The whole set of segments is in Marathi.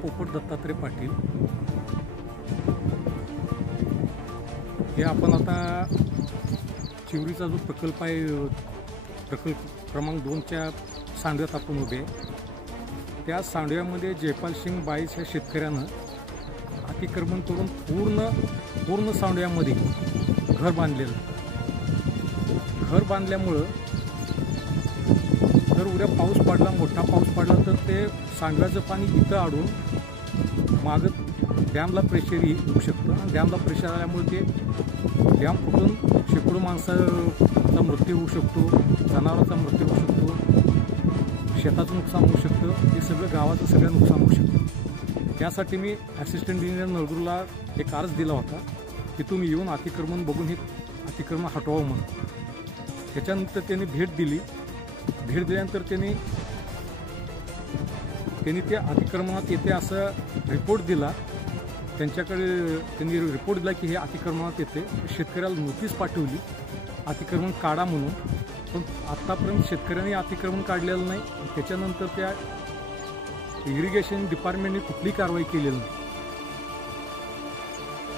पोपट दत्तात्रय पाटील हे आपण आता चिवरीचा जो प्रकल्प आहे, प्रकल्प क्रमांक 2च्या सांडव्यात आपण उभे आहे। त्या सांडव्यामध्ये जयपाल सिंग बाईस या शेतकऱ्यानं अतिक्रमण करून पूर्ण सांडव्यामध्ये घर बांधलेलं। घर बांधल्यामुळं जर उद्या पाऊस पडला, मोठा पाऊस पडला, तर ते सांडव्याचं पाणी इथं अडून मागं डॅमला प्रेशर येऊ शकतं आणि डॅमला प्रेशर आल्यामुळे ते डॅम फुटून शेकडो माणसाचा मृत्यू होऊ शकतो, जनावरांचा मृत्यू होऊ शकतो, शेताचं नुकसान होऊ शकतं, हे सगळं गावाचं सगळं नुकसान होऊ शकतं। त्यासाठी मी असिस्टंट इंजिनियर नळदुर्गला एक अर्ज दिला होता की तुम्ही येऊन अतिक्रमण बघून हे अतिक्रमण हटवावं म्हणून। त्याच्यानंतर त्यांनी भेट दिली। भेट दिल्यानंतर त्यांनी त्या अतिक्रमणात येते असं रिपोर्ट दिला। त्यांनी रिपोर्ट दिला की हे अतिक्रमणात येते। शेतकऱ्याला नोटीस पाठवली अतिक्रमण काढा म्हणून, पण आत्तापर्यंत शेतकऱ्यांनी अतिक्रमण काढलेलं नाही। त्याच्यानंतर त्या इरिगेशन डिपार्टमेंटने कुठली कारवाई केलेली नाही।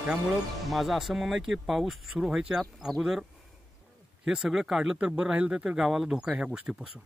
त्यामुळं माझं असं म्हणणं आहे की पाऊस सुरू व्हायच्या अगोदर हे सगळं काढलं तर बरं राहील, तर गावाला धोका ह्या गोष्टीपासून।